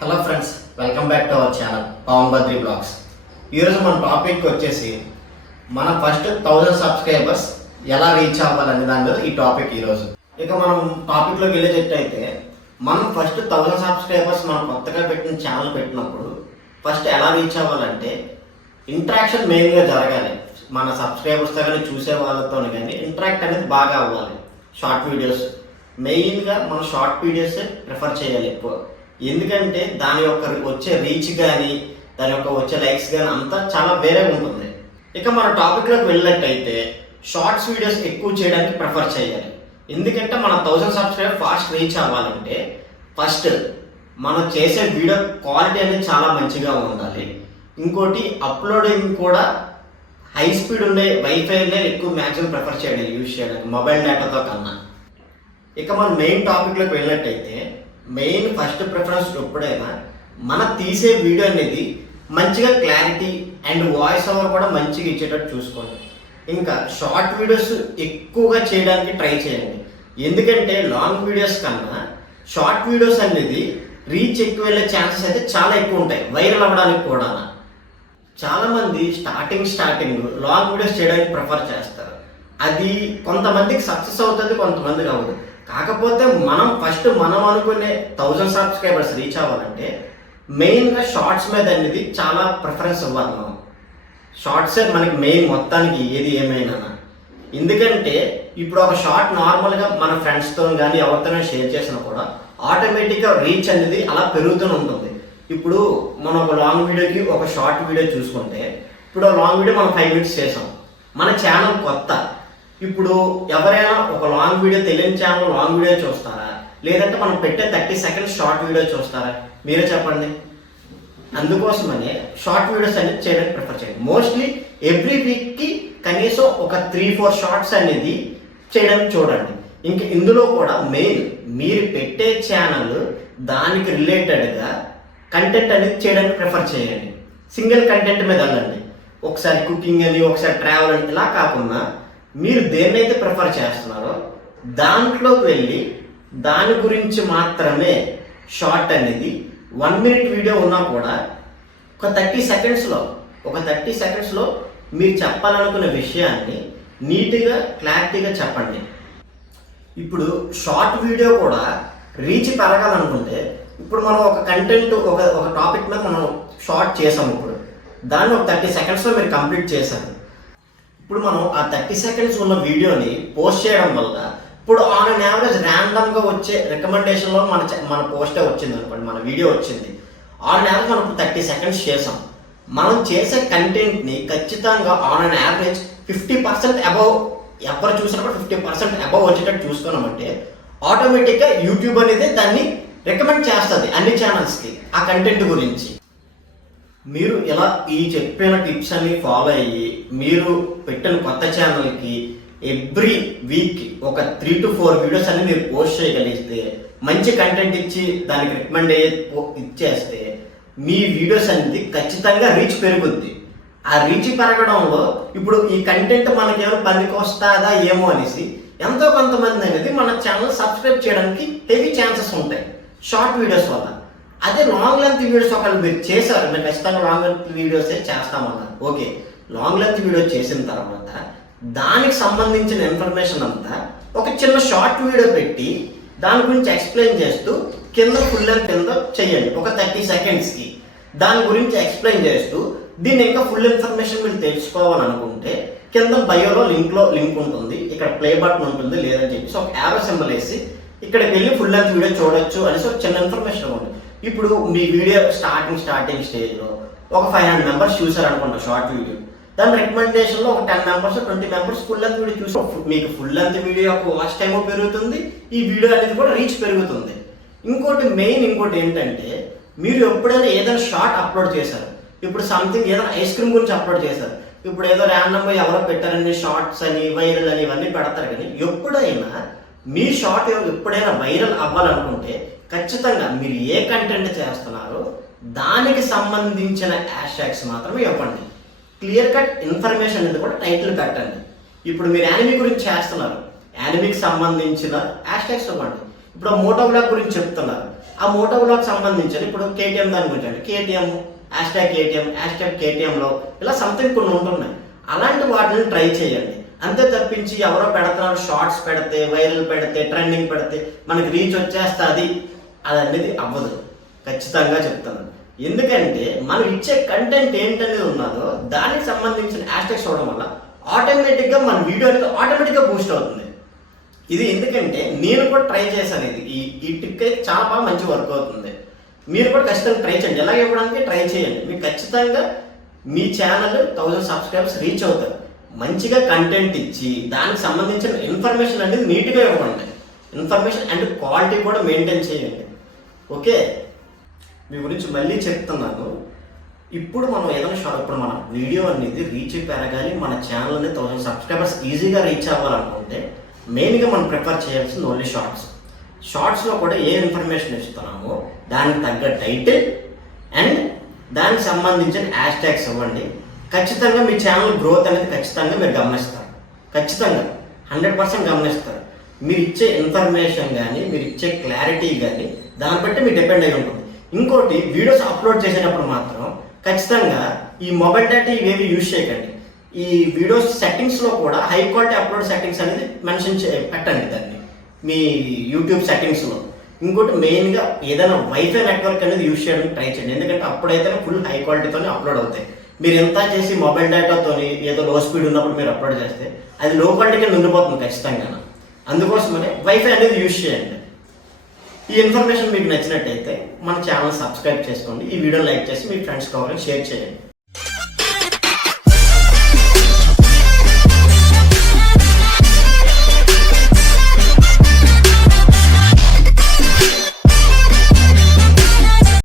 Hello friends, welcome back to our channel Pavan Badri vlogs. ఈరోజు మన topic వచ్చేసి మన ఫస్ట్ 1000 సబ్స్క్రైబర్స్ ఎలా రీచ్ అవ్వాలనే దాని మీద ఈ టాపిక్ ఈరోజు. ఇక మనం టాపిక్లోకి వెళ్ళేటట్టయితే మనం ఫస్ట్ 1000 సబ్స్క్రైబర్స్ మనం కొత్తగా పెట్టిన ఛానల్ పెట్టినప్పుడు ఫస్ట్ ఎలా రీచ్ అవ్వాలంటే ఇంటరాక్షన్ మెయిన్గా జరగాలి. మన సబ్స్క్రైబర్స్తో కానీ చూసే వాళ్ళతో కానీ ఇంటరాక్ట్ అనేది బాగా అవ్వాలి. షార్ట్ వీడియోస్ మెయిన్గా మనం షార్ట్ వీడియోసే ప్రిఫర్ చేయాలి ఎక్కువ. ఎందుకంటే దాని యొక్క వచ్చే రీచ్ కానీ దాని యొక్క వచ్చే లైక్స్ కానీ అంతా చాలా వేరే ఉంటుంది. ఇక మన టాపిక్లోకి వెళ్ళినట్టయితే షార్ట్స్ వీడియోస్ ఎక్కువ చేయడానికి ప్రిఫర్ చేయాలి. ఎందుకంటే మన 1000 సబ్స్క్రైబర్ ఫాస్ట్ రీచ్ అవ్వాలంటే ఫస్ట్ మనం చేసే వీడియో క్వాలిటీ అనేది చాలా మంచిగా ఉండాలి. ఇంకోటి అప్లోడింగ్ కూడా హై స్పీడ్ ఉండే వైఫైనే ఎక్కువ మ్యాక్సిమం ప్రిఫర్ చేయాలి యూజ్ చేయడానికి మొబైల్ డేటాతో కన్నా. ఇక మన మెయిన్ టాపిక్లోకి వెళ్ళినట్టయితే మెయిన్ ఫస్ట్ ప్రిఫరెన్స్ ఎప్పుడైనా మన తీసే వీడియో అనేది మంచిగా క్లారిటీ అండ్ వాయిస్ ఓవర్ కూడా మంచిగా ఇచ్చేటట్టు చూసుకోండి. ఇంకా షార్ట్ వీడియోస్ ఎక్కువగా చేయడానికి ట్రై చేయండి. ఎందుకంటే లాంగ్ వీడియోస్ కన్నా షార్ట్ వీడియోస్ అనేది రీచ్ ఎక్కువ వెళ్ళే ఛాన్సెస్ అయితే చాలా ఎక్కువ ఉంటాయి, వైరల్ అవ్వడానికి కూడా. చాలామంది స్టార్టింగ్ లాంగ్ వీడియోస్ చేయడానికి ప్రిఫర్ చేస్తారు. అది కొంతమందికి సక్సెస్ అవుతుంది, కొంతమందికి అవ్వదు. కాకపోతే మనం అనుకునే 1000 సబ్స్క్రైబర్స్ రీచ్ అవ్వాలంటే మెయిన్గా షార్ట్స్ మీద అనేది చాలా ప్రిఫరెన్స్ ఇవ్వాలి. మనం షార్ట్సే మనకి మెయిన్ మొత్తానికి ఏది ఏమైనా. ఎందుకంటే ఇప్పుడు ఒక షార్ట్ నార్మల్గా మన ఫ్రెండ్స్తో కానీ ఎవరితోనే షేర్ చేసినా కూడా ఆటోమేటిక్గా రీచ్ అనేది అలా పెరుగుతూనే ఉంటుంది. ఇప్పుడు మనం ఒక లాంగ్ వీడియోకి ఒక షార్ట్ వీడియో చూసుకుంటే ఇప్పుడు లాంగ్ వీడియో మనం 5 minutes చేసాం, మన ఛానల్ కొత్త. ఇప్పుడు ఎవరైనా ఒక లాంగ్ వీడియో తెలియని ఛానల్ లాంగ్ వీడియో చూస్తారా, లేదంటే మనం పెట్టే 30 seconds షార్ట్ వీడియో చూస్తారా? మీరే చెప్పండి. అందుకోసమనే షార్ట్ వీడియోస్ అనేది చేయడానికి ప్రిఫర్ చేయండి. మోస్ట్లీ ఎవ్రీ వీక్కి కనీసం ఒక 3-4 షార్ట్స్ అనేది చేయడానికి చూడండి. ఇంక ఇందులో కూడా మెయిన్ మీరు పెట్టే ఛానల్ దానికి రిలేటెడ్గా కంటెంట్ అనేది చేయడానికి ప్రిఫర్ చేయండి. సింగిల్ కంటెంట్ మీద వెళ్ళండి. ఒకసారి కుకింగ్ అని, ఒకసారి ట్రావెల్ అని, ఇలా కాకుండా మీరు దేన్నైతే ప్రిఫర్ చేస్తున్నారో దాంట్లోకి వెళ్ళి దాని గురించి మాత్రమే షార్ట్ అనేది 1 minute వీడియో ఉన్నా కూడా ఒక 30 secondsలో మీరు చెప్పాలనుకునే విషయాన్ని నీట్గా క్లారిటీగా చెప్పండి. ఇప్పుడు షార్ట్ వీడియో కూడా రీచ్ పెరగాలనుకుంటే ఇప్పుడు మనం ఒక కంటెంట్ ఒక టాపిక్ మీద మనం షార్ట్ చేసాము. ఇప్పుడు దాన్ని ఒక 30 secondsలో మీరు కంప్లీట్ చేశారు. ఇప్పుడు మనం ఆ 30 seconds ఉన్న వీడియోని పోస్ట్ చేయడం వల్ల ఇప్పుడు ఆన్ అన్ యావరేజ్ ర్యాండమ్గా వచ్చే రికమెండేషన్లో మన పోస్టే వచ్చింది అనుకోండి, మన వీడియో వచ్చింది. ఆన్ అన్ యావరేజ్ మనం 30 seconds చేసాం. మనం చేసే కంటెంట్ని ఖచ్చితంగా ఆన్ అన్ యావరేజ్ 50% అబవ్, ఎవరు చూసినప్పుడు 50% అబవ్ వచ్చేటట్టు చూసుకున్నామంటే ఆటోమేటిక్గా యూట్యూబ్ అనేది దాన్ని రికమెండ్ చేస్తుంది అన్ని ఛానల్స్కి ఆ కంటెంట్ గురించి. మీరు ఇలా ఈ చెప్పిన టిప్స్ అన్ని ఫాలో అయ్యి మీరు పెట్టిన కొత్త ఛానల్కి ఎవ్రీ వీక్ ఒక 3 to 4 వీడియోస్ అన్ని మీరు పోస్ట్ చేయగలిగితే, మంచి కంటెంట్ ఇచ్చి దానికి రికమెండ్ ఇచ్చేస్తే మీ వీడియోస్ అనేది ఖచ్చితంగా రీచ్ పెరుగుద్ది. ఆ రీచ్ పెరగడంలో ఇప్పుడు ఈ కంటెంట్ మనకేమైనా పనికి వస్తుందా ఏమో అనేసి ఎంతో కొంతమంది అనేది మన ఛానల్ సబ్స్క్రైబ్ చేయడానికి హెవీ ఛాన్సెస్ ఉంటాయి షార్ట్ వీడియోస్ వల్ల. అదే లాంగ్ లెంత్ వీడియోస్ ఒకళ్ళు మీరు చేశారు, మీరు ఖచ్చితంగా లాంగ్ లెంత్ వీడియోసే చేస్తామన్నారు. ఓకే, లాంగ్ లెంత్ వీడియో చేసిన తర్వాత దానికి సంబంధించిన ఇన్ఫర్మేషన్ అంతా ఒక చిన్న షార్ట్ వీడియో పెట్టి దాని గురించి ఎక్స్ప్లెయిన్ చేస్తూ కింద ఫుల్ లెంత్ కింద చేయండి. ఒక 30 secondsకి దాని గురించి ఎక్స్ప్లెయిన్ చేస్తూ దీన్ని ఇంకా ఫుల్ ఇన్ఫర్మేషన్ మీరు తెలుసుకోవాలనుకుంటే కింద బయోలో లింక్ ఉంటుంది, ఇక్కడ ప్లే బటన్ ఉంటుంది, లేదని చెప్పేసి ఒక యారో సింబల్ వేసి ఇక్కడికి వెళ్ళి ఫుల్ లెంత్ వీడియో చూడొచ్చు అనేసి ఒక చిన్న ఇన్ఫర్మేషన్ ఉంటుంది. ఇప్పుడు మీ వీడియో స్టార్టింగ్ స్టేజ్లో ఒక 500 members చూసారనుకుంటా షార్ట్ వీడియో, దాని రికమెండేషన్లో ఒక 10 members 20 members full length video చూసి మీకు ఫుల్ లెంత్ వీడియో యొక్క వాచ్ టైం పెరుగుతుంది, ఈ వీడియో అనేది కూడా రీచ్ పెరుగుతుంది. ఇంకోటి ఏంటంటే మీరు ఎప్పుడైనా ఏదైనా షార్ట్ అప్లోడ్ చేశారు, ఇప్పుడు సంథింగ్ ఏదైనా ఐస్ క్రీమ్ గురించి అప్లోడ్ చేశారు, ఇప్పుడు ఏదో ర్యాండమ్గా ఎవరో పెట్టారని షార్ట్స్ అని వైరల్ అని ఇవన్నీ పెడతారు. కానీ ఎప్పుడైనా మీ షార్ట్ ఎప్పుడైనా వైరల్ అవ్వాలనుకుంటే ఖచ్చితంగా మీరు ఏ కంటెంట్ చేస్తున్నారో దానికి సంబంధించిన హ్యాష్ ట్యాగ్స్ మాత్రమే ఇవ్వండి. క్లియర్ కట్ ఇన్ఫర్మేషన్ అనేది కూడా టైటిల్ పెట్టండి. ఇప్పుడు మీరు యానిమీ గురించి చేస్తున్నారు, యానిమీకి సంబంధించిన హ్యాష్ ట్యాగ్స్ ఇవ్వండి. ఇప్పుడు మోటో బ్లాగ్ గురించి చెప్తున్నారు, ఆ మోటో వ్లాగ్ సంబంధించి ఇప్పుడు కేటీఎం దాని గురించి అంటే కేటీఎం #KTM లో ఇలా సంథింగ్ కొన్ని ఉంటున్నాయి. అలాంటి వాటిని ట్రై చేయండి. అంతే తప్పించి ఎవరో పెడుతున్నారు షార్ట్స్ పెడితే, వైరల్ పెడితే, ట్రెండింగ్ పెడితే మనకి రీచ్ వచ్చేస్తుంది అది అనేది అవ్వదు. ఖచ్చితంగా చెప్తాను. ఎందుకంటే మనం ఇచ్చే కంటెంట్ ఏంటనేది ఉన్నదో దానికి సంబంధించిన హ్యాష్ట్యాగ్స్ చూడడం వల్ల ఆటోమేటిక్గా మన వీడియో అనేది ఆటోమేటిక్గా బూస్ట్ అవుతుంది. ఇది ఎందుకంటే నేను కూడా ట్రై చేశాను. ఈ టిక్ అయితే చాలా బాగా మంచి వర్క్ అవుతుంది. మీరు కూడా ఖచ్చితంగా ట్రై చేయండి. ఎలా ఇవ్వడానికి ట్రై చేయండి. మీకు ఖచ్చితంగా మీ ఛానల్ 1000 సబ్స్క్రైబర్స్ రీచ్ అవుతారు. మంచిగా కంటెంట్ ఇచ్చి దానికి సంబంధించిన ఇన్ఫర్మేషన్ అనేది నీట్గా ఇవ్వండి. ఇన్ఫర్మేషన్ అండ్ క్వాలిటీ కూడా మెయింటైన్ చేయండి. ఓకే, మీ గురించి మళ్ళీ చెప్తున్నాను. ఇప్పుడు మనం ఏదైనా ఇప్పుడు మన వీడియో అనేది రీచ్ పెరగాలి, మన ఛానల్ అనేది 1000 సబ్స్క్రైబర్స్ ఈజీగా రీచ్ అవ్వాలనుకుంటే మెయిన్గా మనం ప్రిఫర్ చేయాల్సింది ఓన్లీ షార్ట్స్లో కూడా ఏ ఇన్ఫర్మేషన్ ఇస్తున్నామో దానికి తగ్గ టైటిల్ అండ్ దానికి సంబంధించిన హ్యాష్ట్యాగ్స్ ఇవ్వండి. ఖచ్చితంగా మీ ఛానల్ గ్రోత్ అనేది ఖచ్చితంగా మీరు గమనిస్తారు. ఖచ్చితంగా 100% గమనిస్తారు. మీరు ఇచ్చే ఇన్ఫర్మేషన్ కానీ, మీరు ఇచ్చే క్లారిటీ కానీ దాన్ని బట్టి మీరు డిపెండ్ అయి ఉంటుంది. ఇంకోటి, వీడియోస్ అప్లోడ్ చేసేటప్పుడు మాత్రం ఖచ్చితంగా ఈ మొబైల్ డేటా ఇవేవి యూజ్ చేయకండి. ఈ వీడియోస్ సెట్టింగ్స్లో కూడా హై క్వాలిటీ అప్లోడ్ సెట్టింగ్స్ అనేది మెన్షన్ పెట్టండి దాన్ని మీ యూట్యూబ్ సెట్టింగ్స్లో. ఇంకోటి మెయిన్గా ఏదైనా వైఫై నెట్వర్క్ అనేది యూజ్ చేయడానికి ట్రై చేయండి. ఎందుకంటే అప్పుడైతేనే ఫుల్ హై క్వాలిటీతోనే అప్లోడ్ అవుతాయి. మీరు ఎంత చేసి మొబైల్ డేటాతో ఏదో లో స్పీడ్ ఉన్నప్పుడు మీరు అప్లోడ్ చేస్తే అది లో క్వాలిటీకి ఉండిపోతుంది ఖచ్చితంగా. అందుకోసమనే వైఫై అనేది యూజ్ చేయండి. ఈ ఇన్ఫర్మేషన్ మీకు నచ్చినట్టయితే మన ఛానల్ సబ్స్క్రైబ్ చేసుకోండి. ఈ వీడియో లైక్ చేసి మీ ఫ్రెండ్స్ కావాలని షేర్ చేయండి.